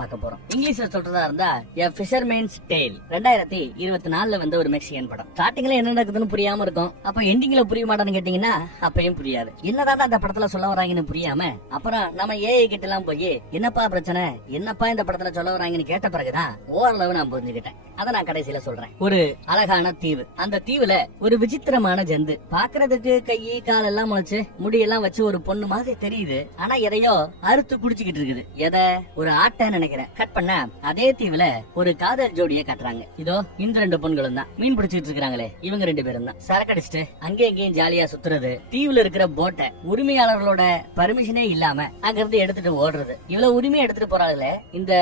பார்க்க போறோம். இங்கிலீஷ்ல சொல்றதா இருந்தா A Fisherman's Tale 2024 வந்த ஒரு மெக்சிகன் படம். ஸ்டார்டிங்ல என்ன நடக்குதுன்னு புரியாம இருக்கும். அப்ப எண்டிங்ல புரிய மாட்டான்னு கேட்டீங்கன்னா அப்பயும் புரியாது. என்னதான் அந்த படத்துல சொல்ல வராங்கன்னு புரியாம அப்புறம் நம்ம ஏஐ கிட்ட எல்லாம் போய் என்னப்பா பிரச்சனை, என்னப்பா இந்த படத்துல சொல்ல வராங்கன்னு கேட்ட பிறகுதான் ஓரளவு நான் புரிஞ்சுக்கிட்டேன். அதை நான் கடைசியில சொல்றேன். ஒரு அழகான தீவு. அந்த தீவுல ஒரு விசித்திரமான ஜந்து. பாக்குறதுக்கு கை கால் எல்லாம் முளைச்சு முடியெல்லாம் வச்சு ஒரு பொண்ணு மாதிரி தெரியுது. ஆனா எதையோ அறுத்து குடிச்சுக்கிட்டு இருக்குது. எதை? ஒரு ஆட்டை நினைக்கிறேன். கட் பண்ண அதே தீவுல ஒரு காதல் ஜோடியை கட்டுறாங்க. இதோ இந்த 2 பொண்களும் தான் மீன் பிடிச்சிட்டு இருக்காங்களே, இவங்க 2 பேரும் தான் சரக்கடிச்சிட்டு அங்கேயும் இங்கேயும் ஜாலியா சுத்துறது. தீவுல இருக்கிற போட்டை உரிமையாளர்களோட பர்மிஷனே இல்லாம அங்க இருந்து எடுத்துட்டு ஓடுறது. இவ்வளவு உரிமையை எடுத்துட்டு போறாங்களே இந்த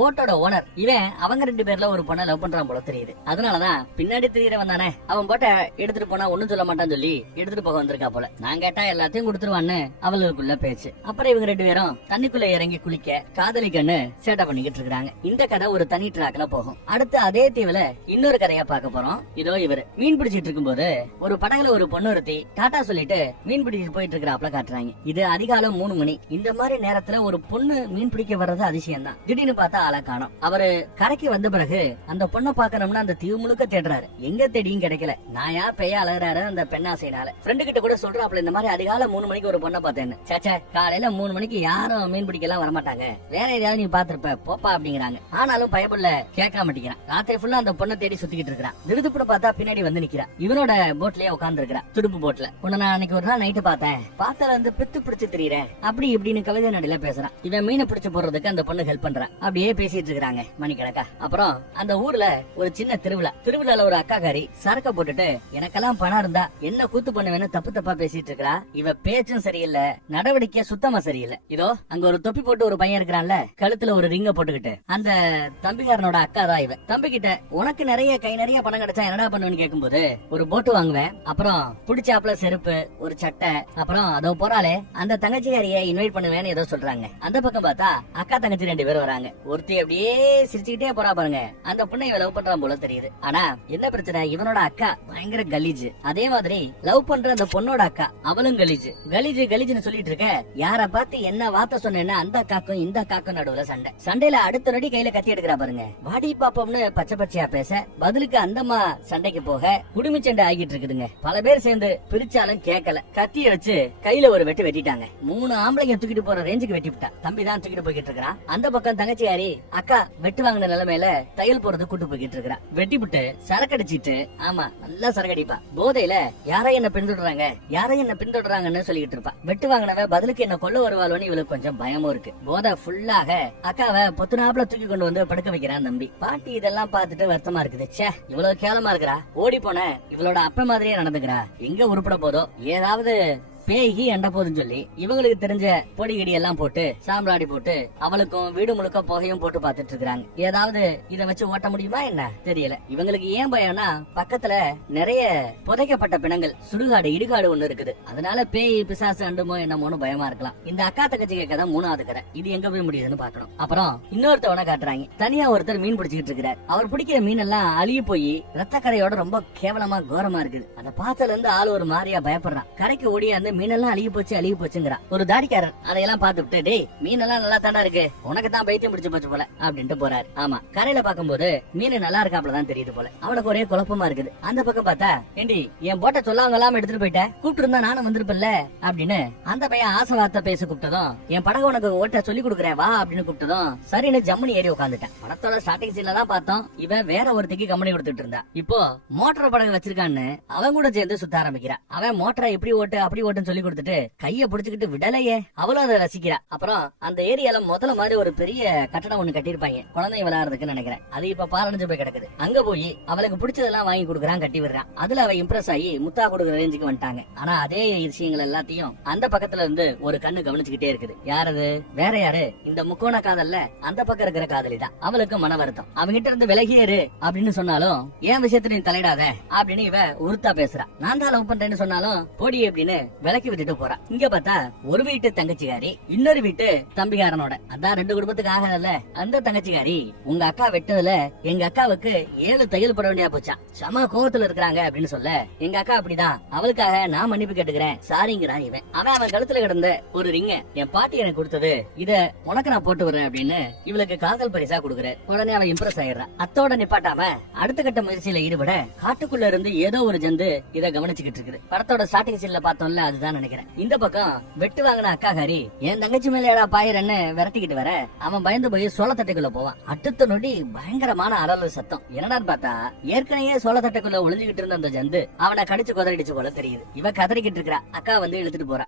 போட்டோட ஓனர். இவன் அவங்க 2 பேர்ல ஒரு பொண்ணை லவ் பண்றான் போல தெரியுது. அதனாலதான் பின்னாடி தெரியறவன் தானே அவன் போட்டை எடுத்துட்டு போனா ஒண்ணும் சொல்ல மாட்டான்னு சொல்லி எடுத்துட்டு போக வந்திருக்கா போல. நான் கேட்டா எல்லாத்தையும் கொடுத்துருவான்னு அவளுக்குள்ள பேச்சு. அப்புறம் இவங்க 2 பேரும் தண்ணிக்குள்ள இறங்கி குளிக்க காதலிக்கன்னு சேட்டை பண்ணிக்கிட்டு இருக்காங்க. இந்த கதை ஒரு தனி ட்ராக்ல போகும். அடுத்து அதே தீவுல இன்னொரு கதையா பார்க்க போறோம். இதோ இவரு மீன் பிடிச்சிட்டு இருக்கும்போது ஒரு படகுல ஒரு பொண்ணு ஒருத்தி டாட்டா சொல்லிட்டு மீன் பிடிச்சிட்டு போயிட்டு இருக்கிறாப்ல காட்டுறாங்க. இது அதிகாலம் 3 மணி. இந்த மாதிரி நேரத்துல ஒரு பொண்ணு மீன் பிடிக்க வர்றது அதிசயம் தான். திடீர்னு பார்த்தா ஆளை காணோம். அவரு கரைக்கு வந்த பிறகு அந்த பொண்ணை பாக்கணும்னு அந்த தீவு முழுக்க தேடுறாரு. எங்க தேடியும் கிடைக்கல. நாயா பெய்ய அழகுறாரு அந்த பெண்ணாசைனால. ஃப்ரெண்டு கிட்ட கூட சொல்றாப்ல இந்த மாதிரி அதிகாலம் 3 மணிக்கு ஒரு பொண்ணை பார்த்தேன்னு. சேச்சே, காலையில 3 மணிக்கு யாரும் மீன் பிடிக்கலாம் வரமாட்டாங்க, வேற ஏதாவது நீ பாத்திருப்ப போப்பா அப்படிங்கிறாங்க. ஆனாலும் பயப்படல, கேட்க மாட்டேங்கிறான். ராத்திரி ஃபுல்லா அந்த பொண்ணை தேடி சுத்திக்கிட்டு இருக்கிறான். திடுதுப்புன்னு பார்த்தா பின்னாடி வந்து நிக்கிறான். இவனோட போட்லயே உட்கார்ந்து இருக்கிறான், துடுப்பு போட்ல. உன்னை நான் அன்னைக்கு ஒரு நாள் நைட்டு பார்த்தேன், பார்த்தல வந்து பித்து பிடிச்சு திரியறேன் அப்படி இப்படின்னு கவிதை நடையில பேசுறான். இவன் மீனை பிடிச்சு போடுறதுக்கு அந்த பொண்ணு ஹெல்ப் பண்றான். அப்படியே பேசிட்டு இருக்காங்க மணிக்கணக்கா. அப்புறம் அந்த ஊர்ல ஒரு சின்ன திருவிழால ஒரு அக்காக்காரி சரக்க போட்டுட்டு எனக்கெல்லாம் பணம் இருந்தா என்ன கூத்து பண்ணுவேன்னு தப்பு தப்பா பேசிட்டு இருக்கா. இவ பேச்சும் சரியில்லை, நடவடிக்கை சுத்தமா சரியில்லை. இதோ அங்க ஒரு தொப்பி போட்டு ஒரு பையன் இருக்கிறான்ல, கழுத்துல ஒரு ரிங்க போட்டுக்கிட்டு, அந்த தம்பிக்காரனோட அக்கா தான் இவ. தம்பி கிட்ட உனக்கு நிறைய கை நிறைய பணம் கிடைச்சா என்னடா பண்ணுவேன்னு கேட்கும்போது ஒரு போட்டு வாங்குவேன், அப்புறம் புடிச்சாப்ல செருப்பு, ஒரு சட்டை, அப்புறம் அதோ போறாளே அந்த தங்கச்சியாரிய இன்வைட் பண்ணுவேன்னு ஏதோ சொல்றாங்க. அந்த பக்கம் பார்த்தா அக்கா தங்கச்சி 2 பேரும் வராங்க. ஒருத்தி அப்படியே சிரிச்சுக்கிட்டே போறா பாருங்க. அந்த பொண்ணை இவ லவ் பண்றான் போல தெரியுது. ஆனா என்ன பிரச்சனை, இவனோட அக்கா பயங்கர கலீஜ். அதே மாதிரி லவ் பண்ற அந்த பொண்ணோட அக்கா அவளும் கலீஜ். கலீஜ்னு சொல்லிட்டு இருக்க, யார பார்த்து என்ன வார்த்தை சொன்னேன்னா அந்த காக்கும் இந்த காக்கும் நடுவுல சண்டையில அடுத்த நடி கையில கத்தி எடுக்கிறா பாருங்க. வாடி பாப்போம்னு பச்சை பச்சையா பேச பதிலுக்கு அந்தம்மா சண்டைக்கு போக குடுமி சண்டை ஆகிட்டு இருக்குதுங்க. பல பேர் சேர்ந்து பிரிச்சாலும் கேட்கல. கத்திய வச்சு கையில ஒரு வெட்டிட்டாங்க. 3 ஆம்பளைங்க தூக்கிட்டு போற ரேஞ்சுக்கு வெட்டி விட்டா. தம்பி தான் தூக்கிட்டு போய்கிட்டு இருக்கிறான். அந்த பக்கம் தங்கச்சியாரி அக்கா வெட்டு வாங்கின நிலைமையில தையல் போறது கூட்டு போய்கிட்டு இருக்கிறான். வெட்டி விட்டு சரக்கடிச்சிட்டு, ஆமா நல்லா சரக்கடிப்பா, போதையில யாரையும் என்ன பின்தொடராங்கன்னு சொல்லிட்டு இருப்பா. வெட்டு வாங்கினவ பதிலுக்கு என்ன கொல்ல வருவாள்னு இவளுக்கு கொஞ்சம் பயமும் இருக்கு. போதை ஃபுல்லாக அக்காவை பொத்துனாப்புல தூக்கி கொண்டு வந்து படுக்க வைக்கிறான் தம்பி. பாட்டி இதெல்லாம் பார்த்துட்டு வருத்தமா இருக்குது. ச்சே, இவ்வளவு கேவலமா இருக்கிறா, ஓடி போன இவளோட அப்ப மாதிரியே நடந்துக்கிறா, எங்க உருப்பட போதோ ஏதாவது பேய்கி எண்ட போதுன்னு சொல்லி இவங்களுக்கு தெரிஞ்ச பொடி கிடி எல்லாம் போட்டு சாம்பிராடி போட்டு அவளுக்கும் வீடு முழுக்க புகையும் போட்டு பாத்துட்டு இருக்காங்க. ஏதாவது இத வச்சு ஓட்ட முடியுமா என்ன தெரியல. இவங்களுக்கு ஏன் பயம்னா பக்கத்துல நிறைய புதைக்கப்பட்ட பிணங்கள், சுடுகாடு இடுகாடு ஒண்ணு இருக்குது. அதனால பேய் பிசாசு அண்டுமோ என்னமோன்னு பயமா இருக்கலாம். இந்த அக்கா தங்கச்சி கதை 3வது கதை. இது எங்க போய் முடியுதுன்னு பாக்கணும். அப்புறம் இன்னொருத்தவனை காட்டுறாங்க. தனியா ஒருத்தர் மீன் பிடிச்சிட்டு இருக்கிறார். அவர் பிடிக்கிற மீன் எல்லாம் அழுகி போய் ரத்த கரையோட ரொம்ப கேவலமா கோரமா இருக்குது. அதை பார்த்ததுல இருந்து ஆள் ஒரு மாதிரியா பயப்படுறான். கரைக்கு ஓடியாந்து மீனெல்லாம் அழுகி போச்சுங்கிறான். ஒரு தாடிக்காரர் அதையெல்லாம் பார்த்துட்டு, டேய் மீனெல்லாம் நல்லா தாண்டா இருக்கு, உனக்கு தான் பைத்தியம் பிடிச்சு போச்சு போல அப்படின்ட்டு போறாரு. ஆமா, கரையில பாக்கும்போது மீன் நல்லா இருக்காப்லதான் தெரியுது போல. அவனுக்கு ஒரே குழப்பமா இருக்குது. அந்த பக்கம் பார்த்தா, ஏண்டி என் போட்ட சொல்லாம எல்லாம் எடுத்துட்டு போயிட்டேன், கூப்பிட்டு இருந்தா நானும் வந்திருப்பேன்ல அப்படின்னு அந்த பையன் ஆசை வார்த்தை பேச கூப்பிட்டதும், என் படகு உனக்கு ஓட்ட சொல்லி கொடுக்குறேன் வா அப்படின்னு கூப்பிட்டதும் சரின்னு ஜம்முனி ஏறி உட்காந்துட்டேன். படத்தோட ஸ்டார்டிங் சீன்ல தான் பார்த்தோம் இவன் வேற ஒருத்திக்கு கம்பெனி கொடுத்துட்டு இருந்தா. இப்போ மோட்டர் படகு வச்சிருக்கான்னு அவன் கூட சேர்ந்து சுத்த ஆரம்பிக்கிறான். அவன் மோட்டரை எப்படி ஓட்டு அப்படி ஓட்டுன்னு சொல்லி கொடுத்துட்டு கைய புடிச்சுக்கிட்டு விடலையே, அவளும் அதை ரசிக்கிறா. அப்புறம் அந்த ஏரியால முதல்ல மாதிரி ஒரு பெரிய கட்டடம் ஒண்ணு கட்டிருப்பாங்க குழந்தை விளையாடுறதுக்கு நினைக்கிறேன். அது இப்ப பாலடைஞ்சு போய் கிடக்குது. அங்க போய் அவளுக்கு பிடிச்சதெல்லாம் வாங்கி கொடுக்குறான், கட்டி விடுறான். அதுல அவ இம்ப்ரெஸ் ஆகி முத்தா கொடுக்குற ரேஞ்சுக்கு வந்துட்டாங்க. ஆனா அதே விஷயங்கள் எல்லாத்தையும் அந்த பக்கத்துல இருந்து ஒரு கண்ணு கவனிச்சுக்கிட்டே இருக்குது. யாரது? வேற யாரு? இந்த முக்கோண காதல்ல அந்த பக்கம் இருக்கிற காதலி தான். அவளுக்கு மன வருத்தம். அவங்கிட்ட இருந்து விலகியேறு அப்படின்னு சொன்னாலும் ஏன் விஷயத்துல நீ தலையிடாத அப்படின்னு இவ உருத்தா பேசுறா. நான் தான் லவ் பண்றேன்னு சொன்னாலும் போடி அப்படின்னு விலகி இறக்கி விட்டுட்டு போறா. இங்க பார்த்தா ஒரு வீட்டு தங்கச்சிகாரி இன்னொரு வீட்டு தம்பிகாரனோட, அதான் 2 குடும்பத்துக்கு ஆகல அந்த தங்கச்சிகாரி, உங்க அக்கா வெட்டதுல எங்க அக்காவுக்கு 7 தையல் போட வேண்டியா போச்சா, சம கோவத்துல இருக்கிறாங்க அப்படின்னு சொல்ல, எங்க அக்கா அப்படிதான், அவளுக்காக நான் மன்னிப்பு கேட்டுக்கிறேன் சாரிங்கிறான் இவன். அவன் கழுத்துல கிடந்த ஒரு ரிங்க என் பாட்டி எனக்கு கொடுத்தது, இத உனக்கு நான் போட்டு வரேன் அப்படின்னு இவளுக்கு காதல் பரிசா கொடுக்குற. உடனே அவன் இம்ப்ரெஸ் ஆயிடுறான். அத்தோட நிப்பாட்டாம அடுத்த கட்ட முயற்சியில ஈடுபட காட்டுக்குள்ள இருந்து ஏதோ ஒரு ஜந்து இத கவனிச்சுக்கிட்டு இருக்குது. படத்தோட ஸ்டார்டிங் சீன்ல பார்த்தோம்ல, அதுதான் நினைக்கிறேன். இந்த பக்கம் வெட்டு வாங்கின அக்காகாரி என் தங்கச்சி மேல பாயிரன்னு விரட்டிக்கிட்டு வர, அவன் பயந்து போய் சோளத்தட்டைக்குள்ள போவான். அடுத்த நொடி பயங்கரமான அலறல் சத்தம். என்னடான்னு பார்த்தா ஏற்கனவே சோளத்தட்டைக்குள்ள ஒளிஞ்சுகிட்டு இருந்த அந்த ஜந்து அவனை கடிச்சு குதறிடிச்சு போல தெரியுது. இவ கதறிக்கிட்டு இருக்கிறா, அக்கா வந்து இழுத்துட்டு போறா.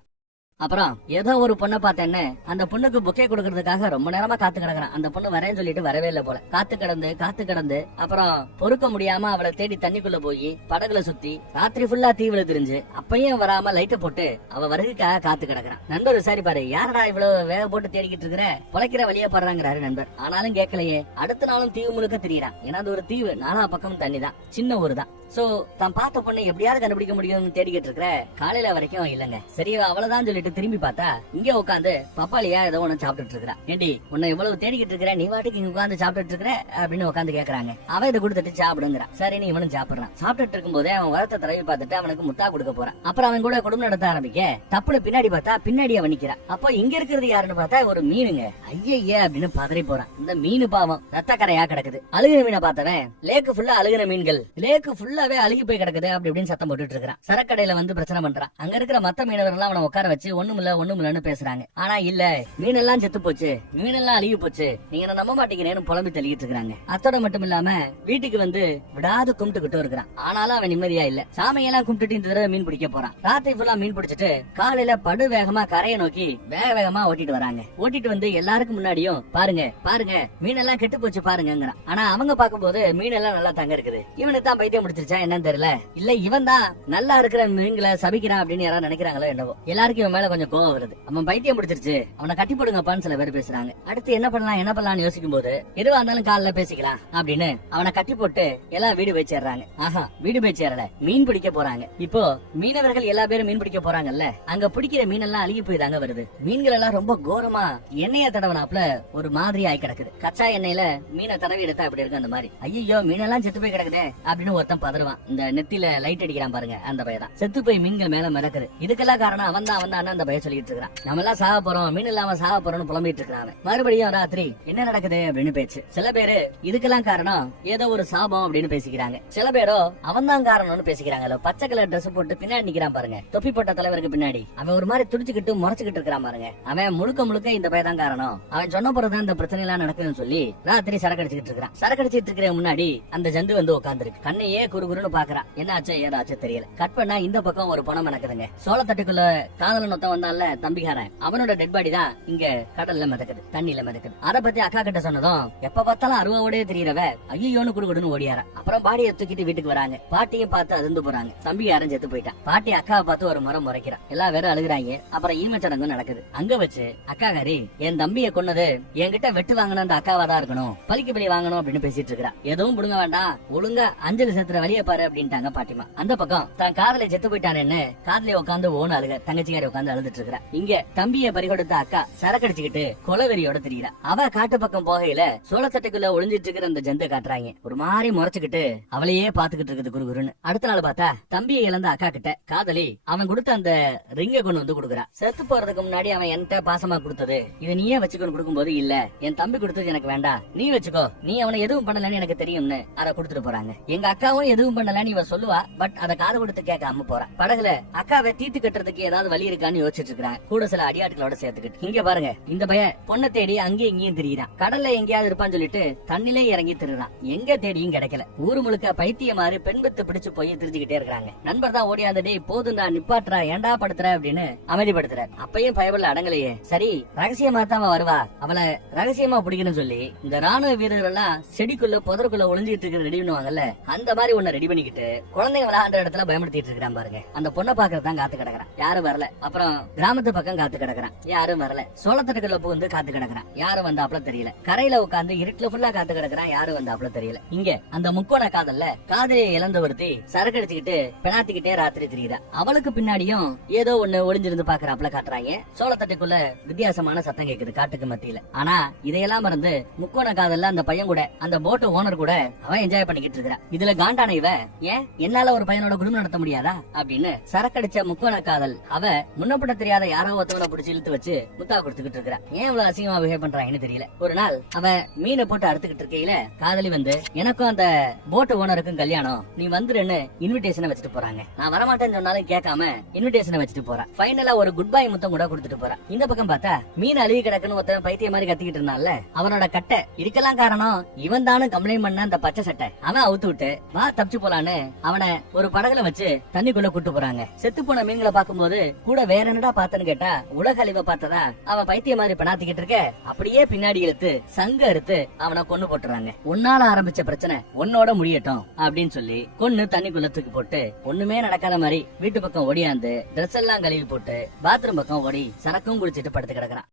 அப்புறம் ஏதோ ஒரு பொண்ணை பார்த்தேன்னு அந்த பொண்ணுக்கு புக்கே கொடுக்கறதுக்காக ரொம்ப நேரமா காத்து கிடக்குறான். அந்த பொண்ணு வரேன்னு சொல்லிட்டு வரவே இல்லை போல. காத்து கிடந்து அப்புறம் பொறுக்க முடியாம அவளை தேடி தண்ணிக்குள்ள போய் படகுல சுத்தி ராத்திரி ஃபுல்லா தீவுல தெரிஞ்சு அப்பையும் வராம லைட்ட போட்டு அவ வருகைக்காக காத்து கிடக்குறான். நண்பர் விசாரிப்பாரு, யாரடா இவ்வளவு வேக போட்டு தேடிக்கிட்டு இருக்கிற, பொழைக்கிற வழியா படுறாங்கிறாரு நண்பர். ஆனாலும் கேட்கலையே. அடுத்த நாளும் தீவு முழுக்க தெரியறான். ஏன்னா அது ஒரு தீவு, 4 பக்கமும் தண்ணி தான், சின்ன ஊரு தான். சோ தான் பார்த்த பொண்ணை எப்படியாவது கண்டுபிடிக்க முடியும்னு தேடிக்கிட்டு இருக்கிற, காலையில வரைக்கும் இல்லங்க. சரி அவ்வளவுதான் சொல்லிட்டு திரும்பி பார்த்தா இங்க உட்காந்து பப்பாளியா ஏதோ ஒண்ணு சாப்பிட்டுட்டு இருக்கிறா. ஏண்டி உன்னை இவ்வளவு தேடிக்கிட்டு இருக்கிற, நீ வாட்டுக்கு இங்க உட்காந்து சாப்பிட்டுட்டு இருக்கிற அப்படின்னு உட்காந்து கேக்குறாங்க. அவன் இதை கொடுத்துட்டு சாப்பிடுங்கிறான். சரின்னு இவனும் சாப்பிடுறான். சாப்பிட்டுட்டு இருக்கும் போதே அவன் வரத்தை தடவி பார்த்துட்டு அவனுக்கு முத்தா கொடுக்க போறான். அப்புறம் அவன் கூட குடும்பம் நடத்த ஆரம்பிக்க தப்புன்னு பின்னாடி பார்த்தா பின்னாடி அவன் நிக்கிறான். அப்போ இங்க இருக்கிறது யாருன்னு பார்த்தா ஒரு மீனுங்க. ஐயே அப்படின்னு பதறி போறான். இந்த மீனு பாவம் ரத்த கரையா கிடக்குது. அழுகின மீனை பார்த்தவன் லேக்கு ஃபுல்லா அழுகின மீன்கள், லேக்கு ஃபுல்லாவே அழுகி போய் கிடக்குது அப்படி இப்படின்னு சத்தம் போட்டுட்டு இருக்கிறான். சரக்கடையில வந்து பிரச்சனை பண்றான். அங்க இருக்கிற மத்த மீனவர்கள் அவனை உட்கார வச்சு ஒண்ணுமில்லன்னு பேசுறாங்க. ஆனா இல்ல, மீனெல்லாம் செத்து போச்சு, மீனெல்லாம் அழுகி போச்சு, நீங்க என்ன நம்ப மாட்டீங்கன்னு புலம்பி தள்ளிட்டு இருக்காங்க. அத்தோட மட்டும் இல்லாம வீட்டுக்கு வந்து விடாது கும்பிட்டுக்கிட்டு இருக்கிறான். ஆனாலும் அவன் நிம்மதியா இல்ல. சாமையெல்லாம் கும்பிட்டுட்டு இந்த தடவை மீன் பிடிக்க போறான். ராத்திரி ஃபுல்லா மீன் பிடிச்சிட்டு காலையில படு வேகமா கரையை நோக்கி வேகமா ஓட்டிட்டு வராங்க. ஓட்டிட்டு வந்து எல்லாருக்கும் முன்னாடியும் பாருங்க மீனெல்லாம் கெட்டு போச்சு பாருங்கிறான். ஆனா அவங்க பாக்கும்போது மீனெல்லாம் நல்லா தங்க இருக்குது. இவனுக்கு தான் பைத்தியம் முடிச்சிருச்சா என்னன்னு தெரியல. இல்ல இவன் தான் நல்லா இருக்கிற மீன்களை சபிக்கிறான் அப்படின்னு யாராவது நினைக்கிறாங்களோ என்னவோ. எல்லாருக்கும் இவன் மேல கொஞ்சம் கோவம் வருது. அவன் பைத்தியம் பிடிச்சிருச்சு, அவனை கட்டி போடுங்கப்பான்னு சில பேர் பேசுறாங்க. அடுத்து என்ன பண்ணலாம்னு யோசிக்கும் போது எதுவா இருந்தாலும் காலைல பேசிக்கலாம் அப்படின்னு அவனை கட்டி போட்டு எல்லாம் வீடு போய் சேர்றாங்க. ஆஹா, வீடு போய் சேரல, மீன் பிடிக்க போறாங்க. இப்போ மீனவர்கள் எல்லா பேரும் மீன் பிடிக்க போறாங்கல்ல, அங்க பிடிக்கிற மீன் எல்லாம் அழுகி போய் தாங்க வருது. மீன்கள் எல்லாம் ரொம்ப கோரமா எண்ணெய தடவனாப்ல ஒரு மாதிரி ஆகி கிடக்குது. கச்சா எண்ணெயில மீனை தடவி எடுத்தா அப்படி இருக்கு அந்த மாதிரி. ஐயோ மீனெல்லாம் செத்து போய் கிடக்குதே அப்படின்னு ஒருத்தன் பதறுவான். இந்த நெத்தில லைட் அடிக்கிறான் பாருங்க, அந்த பையன் தான். செத்து போய் மீன்கள் மேல மிதக்குது. இதுக்கெல்லாம் காரணம் அவன் தான் அந்த பையன் சொல்லிட்டு இருக்கான். நம்ம எல்லாம் சாக போறோம், மீன் இல்லாம சாக போறோம்னு புலம்பிட்டு இருக்கான். மறுபடியும் ராத்திரி என்ன நடக்குது அப்படின்னு பேச்சு. சில பேரு இதுக்கெல்லாம் காரணம் ஏதோ ஒரு சாபம் அப்படின்னு பேசிக்கிறாங்க. சில பேரோ அவன் தான் காரணம்னு பேசிக்கிறாங்க. பச்சை கலர் ட்ரெஸ் போட்டு பின்னாடி நிக்கிறான் பாருங்க, தொப்பி போட்ட தலைவருக்கு பின்னாடி. அவன் ஒரு மாதிரி துடிச்சுக்கிட்டு முறைச்சுக்கிட்டு இருக்கிறான் பாருங்க. அவன் முழுக்க இந்த பையன் தான் காரணம், அவன் சொன்ன பிறகுதான் இந்த பிரச்சனை எல்லாம் நடக்குதுன்னு சொல்லி ராத்திரி சரக்கடிச்சுட்டு இருக்கான். சரக்கடிச்சிட்டு இருக்கிற முன்னாடி அந்த ஜந்து வந்து உட்காந்துருக்கு. கண்ணையே குறுகுறுன்னு பாக்குறான். என்ன ஆச்சு ஏதாச்சு தெரியல. கட் பண்ணா இந்த பக்கம் ஒரு பணம் நடக்குதுங்க. சோளத்தட்டுக்குள்ள காதல நொத்த வந்தால தம்பிகாரன், அவனோட டெட் பாடி தான் இங்க கடல்ல மிதக்குது, தண்ணியில மிதக்குது. அத பத்தி அக்கா கிட்ட சொன்னதும் எப்ப பார்த்தாலும் அருவாவோடே தெரியறவ ஐயோன்னு குடுகுடுன்னு ஓடியாரா. அப்புறம் பாடியை தூக்கிட்டு வீட்டுக்கு வராங்க. பாட்டியும் பார்த்து அதிர்ந்து போறாங்க. தம்பிகாரன் செத்து போயிட்டான். பாட்டி அக்காவை பார்த்து ஒரு முறை முறைக்கிறான். எல்லா பேரும் அழுகுறாங்க. அப்புறம் ஈமச்சடங்கு நடக்குது. அங்க வச்சு அக்காகாரி என் தம்பியை கொன்னது என்கிட்ட வெட்டு வாங்கின அந்த அக்காவா தான் இருக்கணும், பலிக்கு பலி வாங்கணும் அப்படின்னு பேசிட்டு இருக்கிறா. எதுவும் புடுங்க வேண்டாம், ஒழுங்கா அஞ்சலி செத்துற வழிய பாரு அப்படின்ட்டாங்க பாட்டிமா. அந்த பக்கம் தான் காதலை செத்து போயிட்டானேன்னு காதலை உட்காந்து ஓன அழுக தங்கச்சிக்காரி உட்காந்து அழுதுட்டு இருக்கிறா. இங்க தம்பியை பறிகொடுத்த அக்கா சரக்கடிச்சுக்கிட்டு கொலவெறியோட திரிகிறா. அவ காட்டு பக்கம் போகையில சோளத்தட்டுக்குள்ள ஒளிஞ்சிட்டு இருக்கிற அந்த ஜந்து காட்டுறாங்க. ஒரு மாதிரி முறைச்சுக்கிட்டு அவளையே பாத்துக்கிட்டு இருக்குது குருகுருன்னு. அடுத்த நாள் பார்த்தா தம்பியை இழந்த அக்கா கிட்ட காதலி அவன் கொடுத்த அந்த ரிங்க கொண்டு வந்து கொடுக்குறா. செத்து போறதுக்கு முன்னாடி அவன் என்கிட்ட பாசமா கொடுத்தது, இதை நீயே வச்சுக்கொண்டு கொடுக்கும் போது இல்ல என் தம்பி கொடுத்தது எனக்கு வேண்டாம், நீ வச்சுக்கோ, நீ அவனை எதுவும் பண்ணலன்னு எனக்கு தெரியும்னு அதை கொடுத்துட்டு போறாங்க. எங்க அக்காவும் எதுவும் பண்ணலன்னு இவ சொல்லுவா. பட் அதை காது கொடுத்து கேட்காம போறா. படகுல அக்காவை தீத்து கட்டுறதுக்கு ஏதாவது வழி இருக்கான்னு யோசிச்சுட்டு இருக்கான். கூட சில அடியாட்களோட சேர்த்துக்கிட்டு. இங்க பாருங்க, இந்த பையன் பொண்ணை தேடி அங்கேயும் இங்கேயும் திரியிறான். கடல்ல எங்கேயாவது இருப்பான்னு சொல்லிட்டு தண்ணிலே இறங்கி திருறான். எங்க தேடியும் கிடைக்கல. ஊரு முழுக்க பைத்தியமாறு பெண் பெத்து பிடிச்சு போய் திரிஞ்சுக்கிட்டே இருக்காங்க. நண்பர் தான் ஓடியாந்த டே போதுண்டா நிப்பாட்டுறா ஏண்டா படுத்துற அப்படின்னு அமைதிப்படுத்துற. அப்பையும் பயபடல அடங்கலையே. சரி ரகசியமா தான் வருவா, அவளை ரகசியமா பிடிக்கணும்னு சொல்லி இந்த ராணுவ வீரர்கள் எல்லாம் செடிக்குள்ள புதருக்குள்ள ஒளிஞ்சிட்டு இருக்கிற ரெடி பண்ணுவாங்கல்ல, அந்த மாதிரி ஒண்ணு ரெடி பண்ணிக்கிட்டு குழந்தைங்க விளையாடுற இடத்துல பயன்படுத்திட்டு இருக்கான் பாருங்க. அந்த பொண்ணை பாக்குறதான் காத்து கிடக்குறான். யாரும் வரல. அப்புறம் பக்கம் கிராமத்து பக்கம் காத்து கிடக்குறான், யாரும் வரல. சோளத்தட்டுக்குள்ள புகுந்து காத்து கிடக்குறான், யாரும் வந்தாப்புல தெரியல. கரையில உட்கார்ந்து இருட்டுல ஃபுல்லா காத்து கிடக்குறான், யாரும் வந்தாப்புல தெரியல. இங்க அந்த முக்கோண காதல்ல காதலியை இழந்த ஒருத்தி சரக்கு அடிச்சுக்கிட்டு பெணாத்திக்கிட்டே ராத்திரி திரியுறா. அவளுக்கு பின்னாடியும் ஏதோ ஒண்ணு ஒளிஞ்சிருந்து பாக்குறாப்புல காட்டுறாங்க. சோளத்தட்டுக்குள்ள வித்தியாசமான சத்தம் கேக்குது காட்டுக்கு மத்தியில. ஆனா இதையெல்லாம் மறந்து முக்கோண காதல்ல அந்த பையன் கூட, அந்த போட்டு ஓனர் கூட அவன் என்ஜாய் பண்ணிக்கிட்டு இருக்கிறான். இதுல காண்டான இவ, ஏன் என்னால ஒரு பையனோட குடும்பம் நடத்த முடியாதா அப்படின்னு சரக்கடிச்ச முக்கோண காதல் அவ முன்னப்பட தெரியாத யாரோ ஒருத்தவனை பிடிச்சி இழுத்து வச்சு முத்தா கொடுத்துக்கிட்டு இருக்கா. ஏன் இவ்வளவு அசிங்கமா பிஹேவ் பண்றாங்கன்னு தெரியல. ஒரு நாள் அவ மீனை போட்டு அறுத்துக்கிட்டு இருக்கையில காதலி வந்து, எனக்கும் அந்த போட்டு ஓனருக்கும் கல்யாணம், நீ வந்துருன்னு இன்விடேஷனை வச்சுட்டு போறாங்க. நான் வரமாட்டேன்னு சொன்னாலும் கேட்காம இன்விடேஷனை வச்சுட்டு போறான். ஃபைனலா ஒரு குட் பை முத்தம் கூட கொடுத்துட்டு போறான். இந்த பக்கம் பார்த்தா மீன் அழுகி கிடக்குன்னு ஒருத்தன் பைத்திய மாதிரி கத்திக்கிட்டு இருந்தான்ல, அவனோட கட்டை இதுக்கெல்லாம் காரணம் இவன் தானு கம்ப்ளைண்ட் பண்ண அந்த பச்சை சட்டை. அவன் அவுத்து விட்டு வா தப்பிச்சு போலான்னு அவனை ஒரு படகுல வச்சு தண்ணிக்குள்ள கூட்டு போறாங்க. செத்து போன மீன்களை பார்க்கும்போது கூட வேற என்னடா பார்த்தன்னு கேட்டா உலக அழிவை பார்த்ததா அவன் பைத்திய மாதிரி பெணாத்திக்கிட்டு இருக்க. அப்படியே பின்னாடி இழுத்து சங்க அறுத்து அவனை கொன்னு போட்டுறாங்க. உன்னால ஆரம்பிச்ச பிரச்சனை உன்னோட முடியட்டும் அப்படின்னு சொல்லி கொன்னு தண்ணிக்குள்ள தூக்கி போட்டு ஒண்ணுமே நடக்காத மாதிரி வீட்டு பக்கம் ஓடியாந்து ட்ரெஸ் எல்லாம் கழுவி போட்டு பாத்ரூம் பக்கம் ஓடி சரக்கும் குடிச்சிட்டு படுத்து கிடக்குறான்.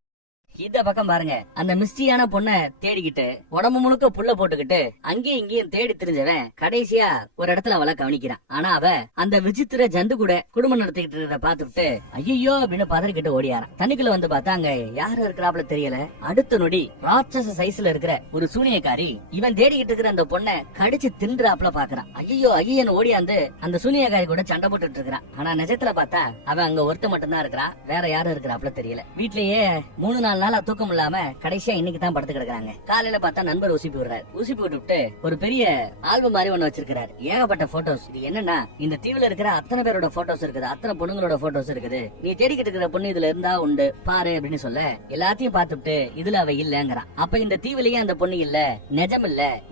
இந்த பக்கம் பாருங்க, அந்த மிஸ்டியான பொண்ண தேடிக்கிட்டு உடம்பு முழுக்க புல்ல போட்டுக்கிட்டு அங்கேயும் இங்கேயும் தேடி தெரிஞ்சவன் கடைசியா ஒரு இடத்துல அவளை கவனிக்கிறான். ஆனா அவ அந்த விசித்திர ஜந்து கூட குடும்பம் நடத்திக்கிட்டு இருக்கிறத பாத்துட்டு ஐயோ அப்படின்னு பதறிக்கிட்டு ஓடியாரான். தண்ணிக்குள்ள வந்து பார்த்தா அங்க யாரு இருக்கிறாப்ல தெரியல. அடுத்த நொடி ராட்சச சைஸ்ல இருக்கிற ஒரு சூனியக்காரி இவன் தேடிக்கிட்டு இருக்கிற அந்த பொண்ணை கடிச்சு தின்றாப்ல பாக்குறான். ஐயோ ஐயன்னு ஓடியாந்து அந்த சூனியக்காரி கூட சண்டை போட்டுட்டு இருக்கிறான். ஆனா நிஜத்துல பார்த்தா அவன் அங்க ஒருத்த மட்டும் தான் இருக்கிறான், வேற யாரும் இருக்கிறாப்ல தெரியல. வீட்லயே 3-4 நாளா தூக்கம் இல்லாம கடைசியா இன்னைக்கு தான் படுத்து கிடக்குறாங்க. காலையில பார்த்தா நண்பர் ஊசி போடுறாரு. ஊசி போட்டு ஒரு பெரிய ஆல்பம் மாதிரி ஒண்ணு வச்சிருக்காரு. ஏகப்பட்ட போட்டோஸ். இது என்னன்னா இந்த தீவுல இருக்கிற அத்தனை பேரோட போட்டோஸ் இருக்குது, அத்தனை பொண்ணுங்களோட போட்டோஸ் இருக்குது. நீ தேடிக்கிட்டு இருக்கிற பொண்ணு இதுல இருந்தா உண்டு பாரு அப்படின்னு சொல்ல எல்லாத்தையும் பார்த்துட்டு இதுல அவ இல்லங்கிறான். அப்ப இந்த தீவுலயே அந்த பொண்ணு இல்ல,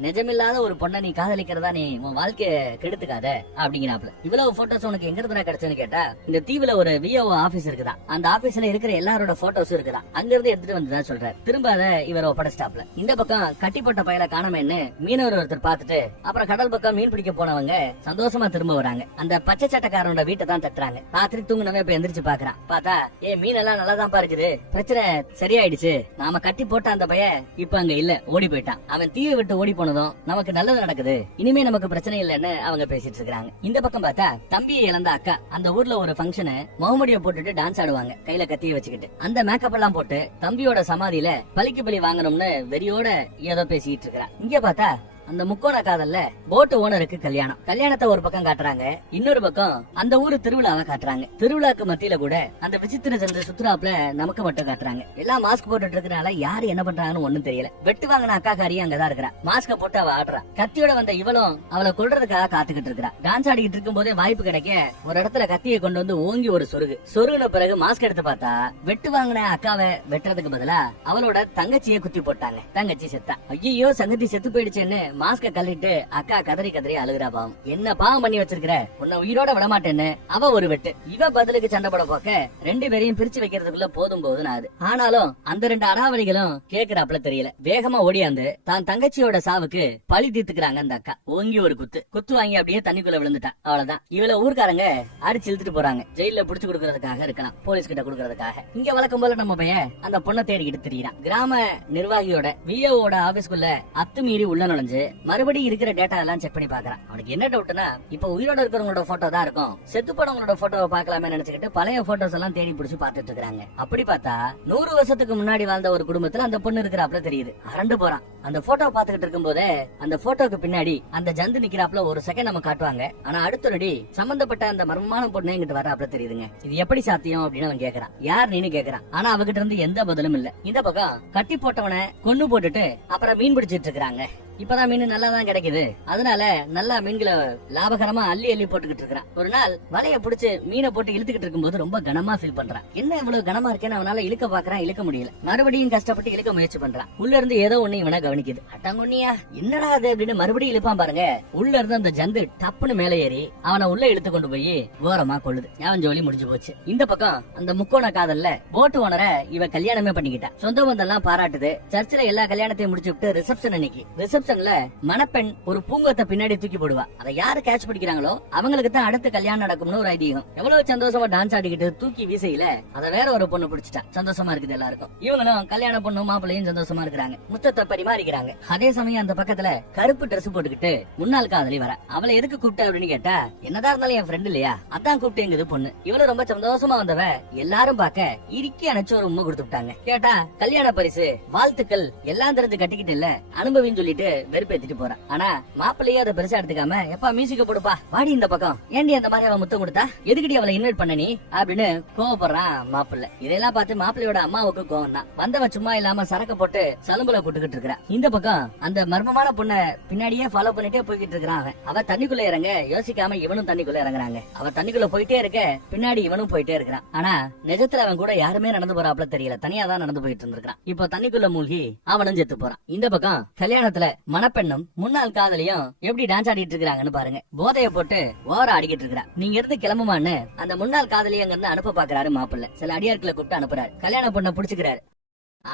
நிஜமில்லாத ஒரு பொண்ணை நீ காதலிக்கிறதா நீ உன் வாழ்க்கைய கெடுத்துக்காத அப்படிங்கிறாப்ல. இவ்வளவு போட்டோஸ் உனக்கு எங்க இருந்து கிடைச்சுன்னு கேட்டா இந்த தீவுல ஒரு விஓ ஆபீஸ் இருக்குதா, அந்த ஆபீஸ்ல இருக்கிற எல்லாரோட போட்டோஸ் இருக்குதா, அங்க இருந்து எடுத்துட்டு வந்துதான் சொல்றாரு. திரும்ப அதை இவரை ஒப்படைச்சிட்டாப்ல. இந்த பக்கம் கட்டி போட்ட பயல காணமேன்னு மீனவர் ஒருத்தர் பார்த்துட்டு அப்புறம் கடல் பக்கம் மீன் பிடிக்க போனவங்க சந்தோஷமா திரும்ப வராங்க. அந்த பச்சை சட்டக்காரனோட வீட்டை தான் தட்டுறாங்க. ராத்திரி தூங்குனவன் இப்ப எந்திரிச்சு பாக்குறான். பார்த்தா மீன் எல்லாம் நல்லா தான் இருக்குது, பிரச்சனை சரியாயிடுச்சு, நாம கட்டி போட்ட அந்த பைய இப்ப அங்க இல்ல, ஓடி போயிட்டான். அவன் தீவை விட்டு ஓடி போனதும் நமக்கு நல்லது நடக்குது, இனிமே நமக்கு பிரச்சனை இல்லன்னு அவங்க பேசிட்டு இருக்காங்க. இந்த பக்கம் பார்த்தா தம்பியை இழந்த அக்கா அந்த ஊர்ல ஒரு ஃபங்க்ஷனை முகமுடிய போட்டுட்டு டான்ஸ் ஆடுவாங்க, கையில கத்திய வச்சுக்கிட்டு. அந்த மேக்கப் எல்லாம் போட்டு தம்பியோட சமாதியில பலிக்கு பலி வாங்கணும்னு வெறியோட ஏதோ பேசிட்டு இருக்கிறா. இங்க பார்த்தா அந்த முக்கோண காதல்ல போட்டு ஓனருக்கு கல்யாணத்தை ஒரு பக்கம் காட்டுறாங்க, இன்னொரு பக்கம் அந்த ஊரு திருவிழாவை காட்டுறாங்க. திருவிழாக்கு மத்தியில கூட அந்த விசித்திர சந்திர சுத்துறாப்புல நமக்கு மட்டும் காட்டுறாங்க. எல்லாம் மாஸ்க் போட்டுட்டு இருக்கனால யாரு என்ன பண்றாங்கன்னு ஒண்ணும் தெரியல. வெட்டு வாங்கின அக்கா காரி அங்கதான் இருக்கிறா, மாஸ்க போட்டு அவ ஆடுறா. கத்தியோட வந்த இவளும் அவளை கொல்றதுக்காக காத்துக்கிட்டு இருக்கிறா. டான்ஸ் ஆடிக்கிட்டு இருக்கும் போதே வாய்ப்பு கிடைக்க ஒரு இடத்துல கத்தியை கொண்டு வந்து ஓங்கி ஒரு சொருகுன பிறகு மாஸ்க் எடுத்து பார்த்தா வெட்டு வாங்கின அக்காவை வெட்டுறதுக்கு பதிலா அவளோட தங்கச்சியை குத்தி போட்டாங்க. தங்கச்சி செத்தா. ஐயோ சங்கத்தி செத்து போயிடுச்சேன்னு மாஸ்க கல்லிட்டு அக்கா கதறி அழுகிறா. பாவம், என்ன பாவம் பண்ணி வச்சிருக்கிற, உன்னை உயிரோட விடமாட்டேன்னு அவ ஒரு வெட்டு. இவ பதிலுக்கு சண்டை போட போக்க 2 பேரையும் பிரிச்சு வைக்கிறதுக்குள்ள போதும் ஆகுது. ஆனாலும் அந்த 2 அடாவடிகளும் கேக்குறாப்ல தெரியல. வேகமா ஓடியாந்து தான் தங்கச்சியோட சாவுக்கு பழி தீர்த்துக்கிறாங்க. அந்த அக்கா ஓங்கி ஒரு குத்து வாங்கி அப்படியே தண்ணிக்குள்ள விழுந்துட்டா. அவ்வளவுதான். இவள ஊர்க்காரங்க அடிச்சு இழுத்துட்டு போறாங்க. ஜெயில புடிச்சு கொடுக்கறதுக்காக இருக்கலாம், போலீஸ் கிட்ட கொடுக்கறதுக்காக. இங்க வழக்கம் போல நம்ம பையன் அந்த பொண்ணை தேடிக்கிட்டு திரியிறான். கிராம நிர்வாகியோட விஓட ஆபீஸ்க்குள்ள அத்துமீறி உள்ள நுழைஞ்சு மறுபடியும் இருக்கிற டேட்டா எல்லாம் செக் பண்ணி பாக்குறான். அவனுக்கு என்ன டவுட்னா, இப்ப உயிரோட இருக்கிறவங்களோட போட்டோ தான் இருக்கும், செத்து போனவங்களோட போட்டோவை பாக்கலாமே நினைச்சுக்கிட்டு பழைய போட்டோஸ் எல்லாம் தேடி பிடிச்சு பாத்துட்டு இருக்காங்க. அப்படி பார்த்தா 100 வருஷத்துக்கு முன்னாடி வாழ்ந்த ஒரு குடும்பத்துல அந்த பொண்ணு இருக்கிறாப்ல தெரியுது. அரண்டு போறான். அந்த போட்டோ பாத்துக்கிட்டு இருக்கும் போதே அந்த போட்டோக்கு பின்னாடி அந்த ஜந்து நிக்கிறாப்ல ஒரு செகண்ட் நம்ம காட்டுவாங்க. ஆனா அடுத்த நொடி சம்பந்தப்பட்ட அந்த மர்மமான பொண்ணு எங்கிட்ட வராப்ல தெரியுதுங்க. இது எப்படி சாத்தியம் அப்படின்னு அவன் கேக்குறான். யார் நீனு கேக்குறான். ஆனா அவகிட்ட இருந்து எந்த பதிலும் இல்ல. இந்த பக்கம் கட்டி போட்டவனை கொன்னு போட்டுட்டு அப்புறம் மீன் பிடிச்சிட்டு இருக்காங்க. இப்பதான் மீன் நல்லா தான் கிடைக்குது, அதனால நல்லா மீன்களை லாபகரமா அள்ளி போட்டுக்கிட்டு இருக்கிறான். ஒரு நாள் வலைய புடிச்சு மீனை போட்டு இழுத்துக்கிட்டு இருக்கும்போது ரொம்ப கனமா ஃபீல் பண்றான். என்ன இவ்வளவு கனமா இருக்கேன்னு அவனால இழுக்க பாக்குறான், இழுக்க முடியல. மறுபடியும் கஷ்டப்பட்டு இழுக்க முயற்சி பண்றான். உள்ள இருந்து ஏதோ ஒண்ணு இவனை கவனிக்குது. அட்டங்குனியா என்னடா அது அப்படின்னு மறுபடியும் இழுப்பான் பாருங்க. உள்ள இருந்து அந்த ஜந்து டப்புன்னு மேல ஏறி அவனை உள்ள இழுத்து கொண்டு போய் ஓரமா கொள்ளுது. அவன் ஜோலி முடிஞ்சு போச்சு. இந்த பக்கம் அந்த முக்கோண காதல்ல போட்டு ஓனரை இவ கல்யாணமே பண்ணிக்கிட்டான். சொந்த பந்தம் எல்லாம் பாராட்டுது. சர்ச்சில் எல்லா கல்யாணத்தையும் முடிச்சு விட்டு ரிசப்ஷன் ரிசப்ஷன்ல மணப்பெண் ஒரு பூங்கொத்தை பின்னாடி தூக்கி போடுவா. அதை யாரு கேட்ச் பிடிக்கிறாங்களோ அவங்களுக்கு தான் அடுத்த கல்யாணம் நடக்கும்னு ஒரு ஐதீகம். எவ்வளவு சந்தோஷமா டான்ஸ் ஆடிக்கிட்டு தூக்கி வீசையில அதை வேற ஒரு பொண்ணு பிடிச்சிட்டா. சந்தோஷமா இருக்குது எல்லாருக்கும். இவங்களும் கல்யாண பொண்ணும் மாப்பிள்ளையும் சந்தோஷமா இருக்கிறாங்க. முத்தத்தை பரிமாறிக்கிறாங்க. அதே சமயம் அந்த பக்கத்துல கருப்பு ட்ரெஸ் போட்டுக்கிட்டு முன்னாள் காதலி வர. அவளை எதுக்கு கூப்பிட்ட அப்படின்னு கேட்டா, என்னதான் இருந்தாலும் என் ஃப்ரெண்ட் இல்லையா, அதான் கூப்பிட்டேங்குது பொண்ணு. இவளும் ரொம்ப சந்தோஷமா வந்தவ எல்லாரும் பார்க்க இறுக்கி அணைச்சு ஒரு உண்மை கொடுத்து விட்டாங்க. கேட்டா கல்யாண பரிசு வாழ்த்துக்கள் எல்லாம் தெரிஞ்சு கட்டிக்கிட்டு இல்ல அனுபவின்னு சொல்லிட்டு வெறுப்பேத்திட்டு போறான். ஆனா மாப்பிள்ளையே அதை பெருசா எடுத்துக்காம, எப்பா மியூசிக்க போடுப்பா, வாடி இந்த பக்கம், ஏண்டி அந்த மாதிரி அவன் முத்தம் கொடுத்தா, எதுக்கடி அவளை இன்வைட் பண்ண நீ அப்படின்னு கோவப்படுறான் மாப்பிள்ளை. இதெல்லாம் பார்த்து மாப்பிள்ளையோட அம்மாவுக்கு கோவம் தான். வந்தவ சும்மா இல்லாம சரக்க போட்டு சலும்புல போட்டுக்கிட்டு இருக்கிறா. இந்த பக்கம் அந்த மர்மமான பொண்ணை பின்னாடியே ஃபாலோ பண்ணிட்டே போய்கிட்டு இருக்கிறான். அவ தண்ணிக்குள்ள இறங்க யோசிக்காம இவனும் தண்ணிக்குள்ள இறங்குறாங்க. அவ தண்ணிக்குள்ள போயிட்டே இருக்க பின்னாடி இவனும் போயிட்டே இருக்கிறான். ஆனா நிஜத்துல அவன் கூட யாருமே நடந்து போறாப்ல தெரியல, தனியா தான் நடந்து போயிட்டு இருந்திருக்கான். இப்போ தண்ணிக்குள்ள மூழ்கி அவனும் செத்து போறான். இந்த பக்கம் கல்யாணத்துல மணப்பெண்ணும் முன்னாள் காதலியும் எப்படி டான்ஸ் ஆடிட்டு இருக்காங்கன்னு பாருங்க. போதைய போட்டு ஓர ஆடிக்கிட்டு இருக்கிறா. நீங்க இருந்து கிளம்புமான்னு அந்த முன்னாள் காதலி அங்க இருந்து அனுப்ப பாக்குறாரு மாப்பிள்ளை. சில அடியாட்களை கூப்பிட்டு அனுப்புறாரு. கல்யாண பொண்ணை புடிச்சுக்கிறாரு.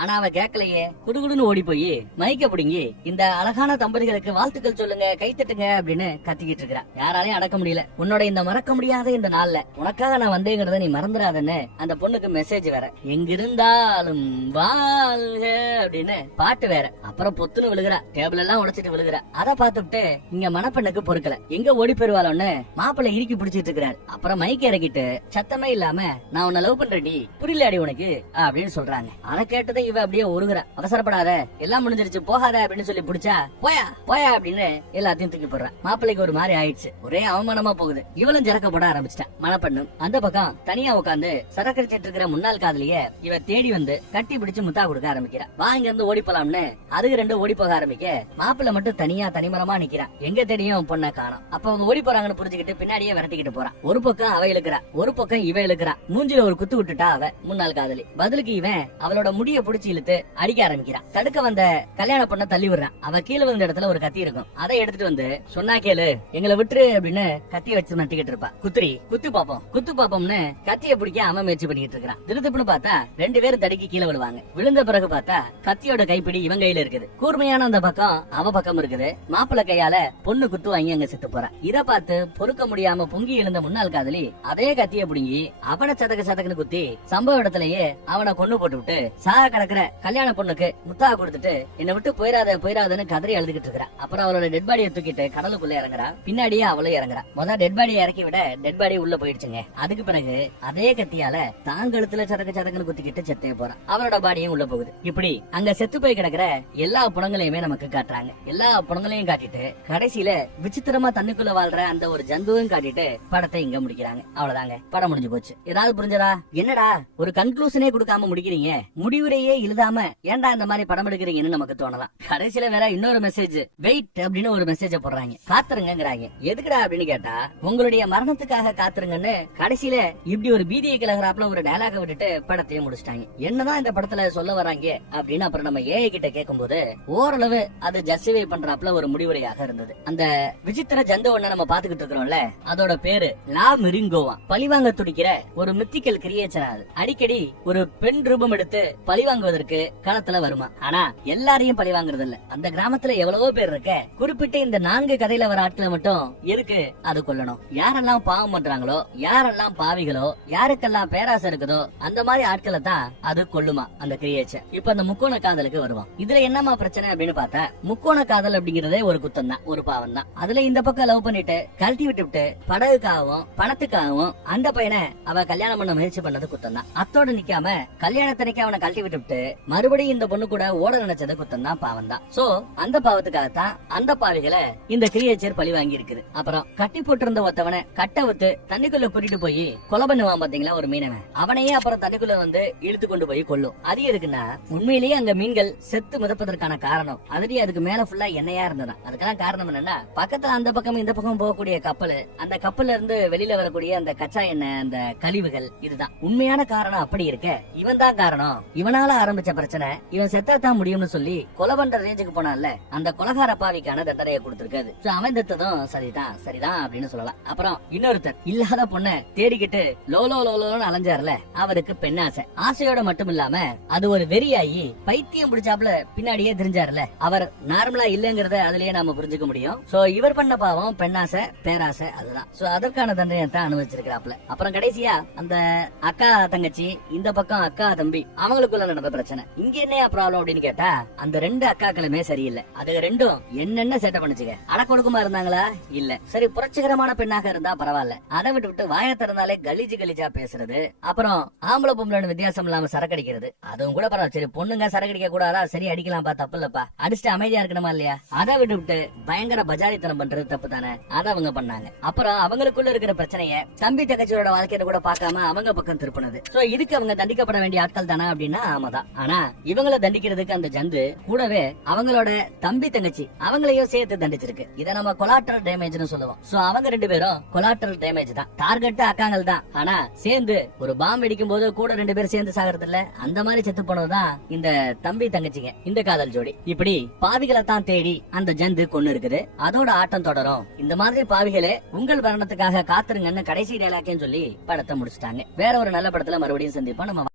ஆனா அவ கேட்கலையே. குடுகுடுன்னு ஓடி போய் மைக்க பிடிங்கி இந்த அழகான தம்பதிகளுக்கு வாழ்த்துக்கள் சொல்லுங்க, கைத்தட்டுங்க அப்படின்னு கத்திக்கிட்டு இருக்கிறா. யாராலையும் அடக்க முடியல. உன்னோட இந்த மறக்க முடியாத இந்த நாள்ல உனக்காக நான் வந்தேங்கிறத நீ மறந்துடாதன்னு அந்த பொண்ணுக்கு மெசேஜ் வேற. எங்கிருந்தாலும் வாழ்க அப்படின்னு பாட்டு வேற. அப்புறம் பொத்துன்னு விழுகிறா. டேபிள் எல்லாம் உடைச்சிட்டு விழுகிறா. அதை பார்த்துட்டு இங்க மணப்பெண்ணுக்கு பொறுக்கல. எங்க ஓடி போயிருவாளோன்னு மாப்பிள்ளை இறுக்கி பிடிச்சிட்டு இருக்கிறாரு. அப்புறம் மைக்க இறக்கிட்டு சத்தமே இல்லாம, நான் உன்னை லவ் பண்றேன்டி, புரியல அடி உனக்கு அப்படின்னு சொல்றாங்க. அதை கேட்டது இவ அப்படியே ஒருகுறா. அவசரப்படாத, எல்லாம் முடிஞ்சிருச்சு, போகாத அப்படின்னு சொல்லி பிடிச்சா போயா போயா அப்படின்னு எல்லாத்தையும் தூக்கி போடுறான். மாப்பிள்ளைக்கு ஒரு மாதிரி ஆயிடுச்சு. ஒரே அவமானமா போகுது. இவளும் ஜறக்க போட ஆரம்பிச்சிட்டான். மணப்பெண்ணும் அந்த பக்கம் தனியா உட்காந்து சரக்கடிச்சிட்டு இருக்கிற முன்னாள் காதலிய இவ தேடி வந்து கட்டி பிடிச்சு முத்தா கொடுக்க ஆரம்பிக்கிறா. வா இங்க இருந்து ஓடி போலாம்னு அதுக்கு ரெண்டு ஓடி போக ஆரம்பிக்க, மாப்பிள்ளை மட்டும் தனியா தனிமரமா நிக்கிறான். எங்க தேடியும் பொண்ணை காணோம். அப்ப அவங்க ஓடி போறாங்கன்னு புரிஞ்சுக்கிட்டு பின்னாடியே விரட்டிக்கிட்டு போறான். ஒரு பக்கம் அவ இழுக்கிறா, ஒரு பக்கம் இவ இழுக்கிறா. மூஞ்சில ஒரு குத்து விட்டுட்டா அவ முன்னாள் காதலி. பதிலுக்கு இவன் அவளோட முடிய புடிச்சு இழுத்து அடிக்க ஆரம்பிக்கிறான். தடுக்க வந்த கல்யாண பொண்ண தள்ளி விடுறான். அவ கீழே வந்த இடத்துல ஒரு கத்தி இருக்கும். அதை எடுத்துட்டு வந்து, சொன்னா கேளு, எங்களை விட்டுரு அப்படின்னு கத்திய வச்சு நட்டிக்கிட்டு இருப்பா. குத்துரி குத்து பாப்போம் குத்து பாப்போம்னு கத்திய பிடிக்க அவன் முயற்சி பண்ணிட்டு இருக்கான். திருத்துப்புன்னு பார்த்தா ரெண்டு பேரும் தடுக்கி கீழே விழுவாங்க. விழுந்த பிறகு பார்த்தா கத்தியோட கைப்பிடி இவன் கையில இருக்குது. கூர்மையான அந்த பக்கம் அவ பக்கம் இருக்குது. மாப்பிள்ளை கையால பொண்ணு குத்து வாங்கி அங்க செத்து போறான். இத பார்த்து பொறுக்க முடியாம பொங்கி எழுந்த முன்னாள் காதலி அதே கத்திய பிடிங்கி அவனை சதக்கு சதக்குன்னு குத்தி சம்பவ இடத்திலேயே அவனை கொண்டு போட்டு விட்டு சாக கிடக்குற கல்யாண பொண்ணுக்கு முத்தா கொடுத்துட்டு என்னை விட்டு போயிடாத போயிடாதன்னு கதறி அழுதுகிட்டு இருக்கிறா. அப்புறம் அவளோட டெட் பாடியை தூக்கிட்டு கடலுக்குள்ள இறங்குறா. பின்னாடியே அவளும் இறங்குறா. முதல் டெட் பாடியை இறக்கி விட டெட் பாடி உள்ள போயிடுச்சுங்க. அதுக்கு பிறகு அதே கத்தியால தாங்கழுத்துல சதக்கு சதக்குன்னு குத்திக்கிட்டு செத்தே போறான். அவளோட பாடியும் உள்ள போகுது. இப்படி அங்க செத்து போய் கிடக்குற எல்லா புணங்களையுமே நமக்கு காட்டுறாங்க. எல்லா புணங்களையும் காட்டிட்டு கடைசியில விசித்திரமா தண்ணிக்குள்ள வாழ்ற அந்த ஒரு ஜந்துவும் காட்டிட்டு படத்தை இங்க முடிக்கிறாங்க. அவ்வளவுதாங்க, படம் முடிஞ்சு போச்சு. ஏதாவது புரிஞ்சதா? என்னடா ஒரு கன்க்ளூஷனே கொடுக்காம முடிக்கிறீங்க, முடிவுரையே எழுதாம ஏன்டா இந்த மாதிரி படம் எடுக்கிறீங்கன்னு நமக்கு தோணலாம். கடைசியில வேற இன்னொரு மெசேஜ், வெயிட் அப்படின்னு ஒரு மெசேஜ் போடுறாங்க. காத்துருங்கிறாங்க. எதுக்குடா அப்படின்னு கேட்டா, உங்களுடைய மரணத்துக்காக காத்துருங்கன்னு கடைசியில இப்படி ஒரு பீதியை கிளகுறாப்புல ஒரு டயலாக விட்டுட்டு படத்தையே முடிச்சிட்டாங்க. என்னதான் இந்த படத்துல சொல்ல வராங்க அப்படின்னு அப்புறம் நம்ம ஏஐ கிட்ட கேட்கும் போது ஓரளவு அது ஜஸ்டிஃபை பண்றாப்புல ஒரு முடிவுரையாக இருந்தது. அந்த விசித்திர ஜந்து ஒண்ண நம்ம பாத்துக்கிட்டு இருக்கிறோம்ல, அதோட பேரு லா மிரிங்கோவா. பழிவாங்க துடிக்கிற ஒரு மித்திக்கல் கிரியேச்சர். அது அடிக்கடி ஒரு பெண் ரூபம் எடுத்து பழிவாங்குவதற்கு களத்துல வருமா. ஆனா எல்லாரையும் பழி வாங்குறது இல்ல. அந்த கிராமத்துல எவ்வளவோ பேர் இருக்க, குறிப்பிட்ட இந்த 4 கதையில வர ஆட்களை மட்டும் எதுக்கு அது கொல்லணும்? யாரெல்லாம் பாவம் பண்றாங்களோ, யாரெல்லாம் பாவிகளோ, யாருக்கெல்லாம் பேராசை இருக்குதோ அந்த மாதிரி ஆட்களை தான் அது கொல்லுமா அந்த கிரியேச்சர். இப்ப அந்த முக்கோண காதலுக்கு வருவான். இதுல என்னமா பிரச்சனை அப்படின்னு பார்த்தா, முக்கோண காதல் அப்படிங்கறதே ஒரு குத்தம் தான், ஒரு பாவம் தான். அதுல இந்த பக்கம் லவ் பண்ணிட்டு கழட்டி விட்டு படகுக்காகவும் பணத்துக்காகவும் அந்த பையனை அவ கல்யாணம் பண்ண முயற்சி பண்ணது குத்தம் தான். அத்தோட நிக்காம கல்யாணத்தனைக்கு அவனை கழட்டி விட்டு மறுபடியும் இந்த பொண்ணு கூட ஓட நினைச்சது குத்தம் தான், பாவம் தான். சோ அந்த பாவத்துக்காகத்தான் அந்த பாவிகளை இந்த கிரியேச்சர் பழி வாங்கி இருக்குது. அப்புறம் கட்டி போட்டிருந்த ஒருத்தவனை கட்ட விட்டு தண்ணிக்குள்ள கூட்டிட்டு போய் கொலை பண்ணுவான் பாத்தீங்களா ஒரு மீனவன். அவனையே அப்புறம் தண்ணிக்குள்ள வந்து இழுத்து கொண்டு போய் கொல்லும். அது எதுக்குன்னா, உண்மையிலேயே அங்க மீன்கள் செத்து மிதப்பதற்கான காரணம் அதுலயே அதுக்கு மேல ஃபுல்லா எண்ணெயா இருந்ததா. அதுக்கெல்லாம் காரணம் என்னன்னா, பக்கத்துல அந்த பக்கம் இந்த பக்கம் போகக்கூடிய கப்பல், அந்த கப்பல்ல இருந்து வெளியில வரக்கூடிய அந்த கச்சா எண்ணெய், அந்த கழிவுகள், இதுதான் உண்மையான காரணம். அப்படி இருக்க இவன் தான் காரணம். இவனால இவனால ஆரம்பிச்ச பிரச்சனை இவன் செத்தான் முடியும்னு சொல்லி கொலை பண்ற ரேஞ்சுக்கு போனான்ல, அந்த கொலகார பாவிக்கான தண்டனையை கொடுத்திருக்காது. அவன் தத்ததும் சரிதான் அப்படின்னு சொல்லலாம். அப்புறம் இன்னொருத்தர் இல்லாத பொண்ண தேடிக்கிட்டு லோலோன்னு அலைஞ்சாருல, அவருக்கு பெண்ணாசை. ஆசையோட மட்டும் இல்லாம அது ஒரு வெறியாயி பைத்தியம் பிடிச்சாப்புல பின்னாடியே தெரிஞ்சாருல, அவர் நார்மலா இல்லங்கிறத அதுலயே நாம புரிஞ்சுக்க முடியும். சோ இவர் பண்ண பாவம் பெண்ணாசை பேராசை, அதுதான். சோ அதற்கான தண்டனையை தான் அனுபவிச்சிருக்காப்ல. அப்புறம் கடைசியா அந்த அக்கா தங்கச்சி, இந்த பக்கம் அக்கா தம்பி, அவங்களுக்குள்ள நடந்த பிரச்சனை. இங்க என்னையா ப்ராப்ளம் அப்படின்னு கேட்டா, அந்த ரெண்டு அக்காக்களுமே சரியில்லை. அது ரெண்டும் என்னென்ன சேட்டை பண்ணுச்சுங்க. அடக்கொடுக்குமா இருந்தாங்களா? இல்ல. சரி, புரட்சிகரமான பெண்ணாக இருந்தா பரவாயில்ல, அதை விட்டு வாயை திறந்தாலே கலிஜா பேசுறது, அப்புறம் ஆம்பளை பொம்பளை வித்தியாசம் இல்லாம சரக்கடிக்கிறது, அதுவும் கூட பரவாயில்ல. சரி, பொண்ணுங்க சரக்கடிக்க கூடாதா? சரி, அடிக்கலாம்ப்பா, தப்பு இல்லப்பா, அடிச்சுட்டு அமைதியா இருக்கணுமா இல்லையா? அதை விட்டு பயங்கர பஜாரித்தனம் பண்றது தப்பு தானே, அதை அவங்க பண்ணாங்க. அப்புறம் அவங்களுக்குள்ள இருக்கிற பிரச்சனைய தம்பி தங்கச்சியோட வாழ்க்கையில கூட பார்க்காம அவங்க பக்கம் திருப்பினது. சோ இதுக்கு அவங்க தண்டிக்கப்பட வேண்டிய ஆட்கள் தானா அப்படின்னா ஆமாதான். ஆனா இவங்கள தண்டிக்கிறதுக்கு அந்த ஜந்து கூடவே அவங்களோட தம்பி தங்கச்சி அவங்களையும் சேர்த்து தண்டிச்சிருக்கு. இதை நம்ம கொலாட்டரல் டேமேஜ்னு சொல்லுவோம். சோ அவங்க ரெண்டு பேரும் கொலாட்டரல் டேமேஜ் தான், டார்கெட் அக்காங்கள் தான். ஆனா சேர்ந்து ஒரு பாம்பு வெடிக்கும் போது கூட ரெண்டு பேரும் சேர்ந்து சாகிறது இல்ல, அந்த மாதிரி செத்து போனதுதான் இந்த தம்பி தங்கச்சிங்க, இந்த காதல் ஜோடி. இப்படி பாவிகளை தான் தேடி அந்த ஜந்து கொண்டு இருக்குது. அதோட ஆட்டம் தொடரும். இந்த மாதிரி பாவிகளே உங்கள் மரணத்துக்காக காத்திருங்கன்னு கடைசி டயலாக்னு சொல்லி படத்தை முடிச்சிட்டாங்க. வேற ஒரு நல்ல படத்துல மறுபடியும் சந்திப்போம் நம்ம.